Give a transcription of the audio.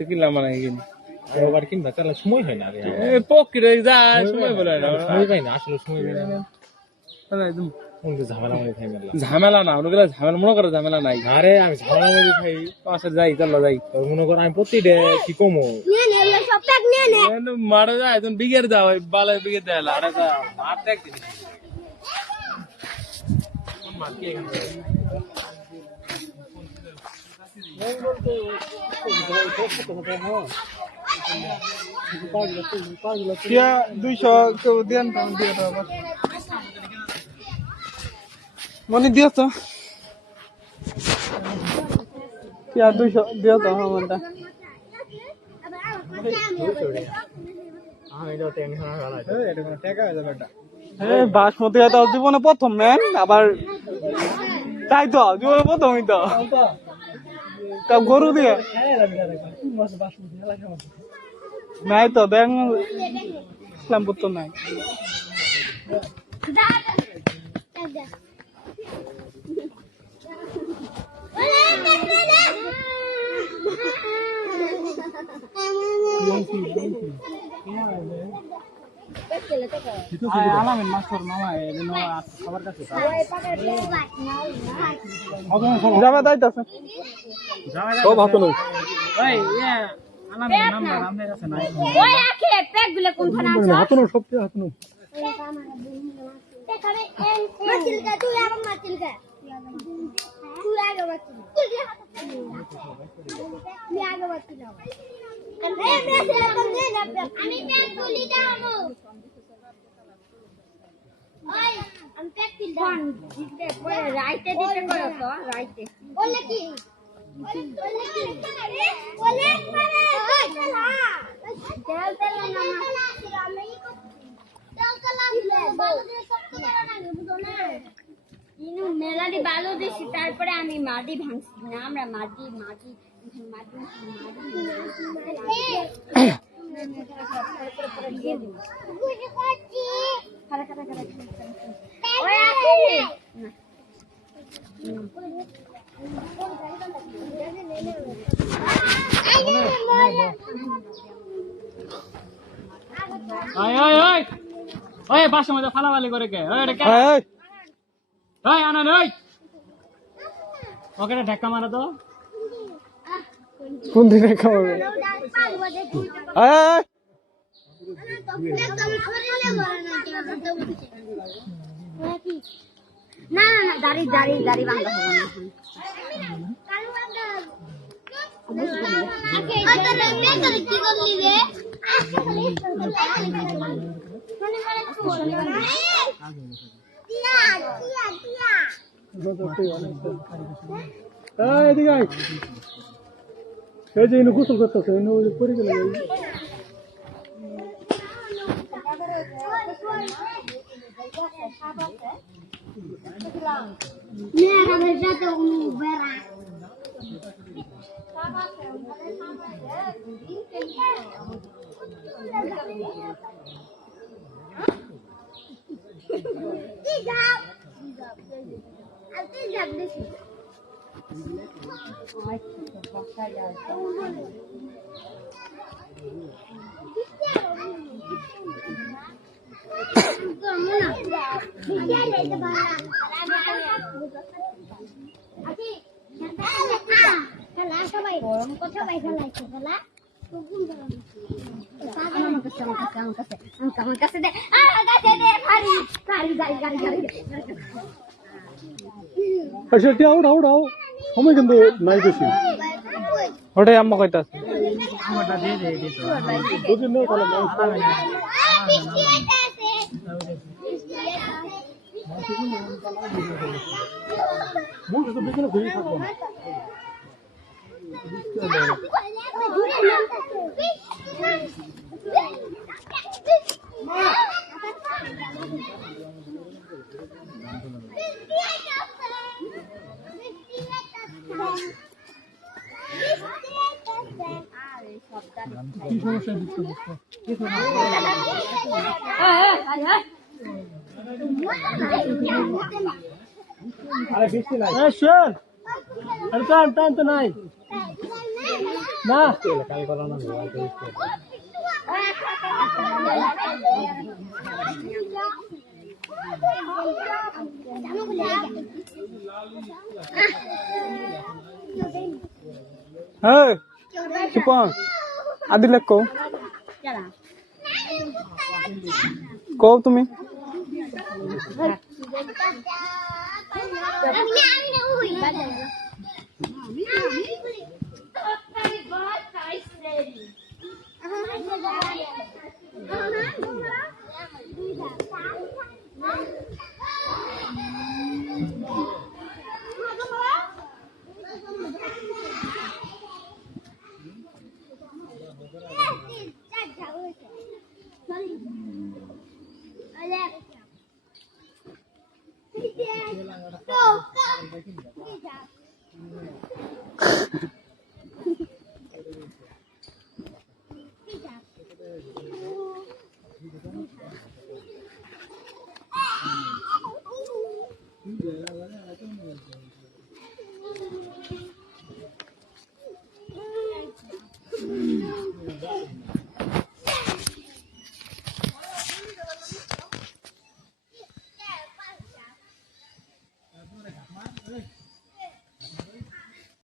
কিনলাম মানে আবার কিনবা তাহলে সময় হয় না পক্ষে যায় সময় বলে না সময় পাই না আসলে সময় পাই না ঝামেলা না ওগুলো ঝামেলা মনে করে ঝামেলা নাই আরে আমি ঝামেলা মধ্যে খাই পাশে যাই চলো যাই মনে করো আমি প্রতিটা কি কমো মারা যায় তুমি বিঘের দাও বালে বিঘে দেয় আরে মার দেখ মনে দিও তো 200 দিও তো আমারটা বাসমতি তো জীবনে প্রথম নেন আবার তাই তো জীবনে প্রথমই তো গরু দিয়ে নাই তো ব্যাংক ইসলামপুর তো নাই আলামিন মাস্টার মামা খাবার কাছে যাবে দাইতাছে সব হাতে নাও ভাই আলামিন নাম্বার আমাদের কাছে নাই ওই আখে প্যাকগুলো কোনখানে আছে হাতে নাও সব হাতে নাও দেখাবে মাছিলকা তুই আমার মাছিলকা তুই আগে মাছিল তুই হাতে তুই আগে মাছিল আমি প্যাক তুলি দাও ওই আমি প্যাক তুলি দাও দিতে পরে রাইতে দিতে করো তো রাইতে বলে কি বলে কি বলে মানে চলা তেল তেল না আমি তেল কালাম বালু দিয়ে সব করে না বুঝো না ইনু মেলাদি বালু দিছি তারপরে আমি মাটি ভাঙছি না আমরা মাটি বাসা মধ্যে ফালাফালি করে কে আনা নই ওকে ধাক্কা মারা তো কোন দিকে খাওয়াবে না না দাড়ি দাড়ি দাড়ি বাঁধা হবে না গোসল করতেছে পরে গেলে সময় কিন্তু নাই বেশি ওটাই আম্মা কইতাছে আরে বৃষ্টি নাই শোন আরে টাইম তো নাই না কাল করা না হ্যাঁ সুপন আদিলে কও তুমি Go, go.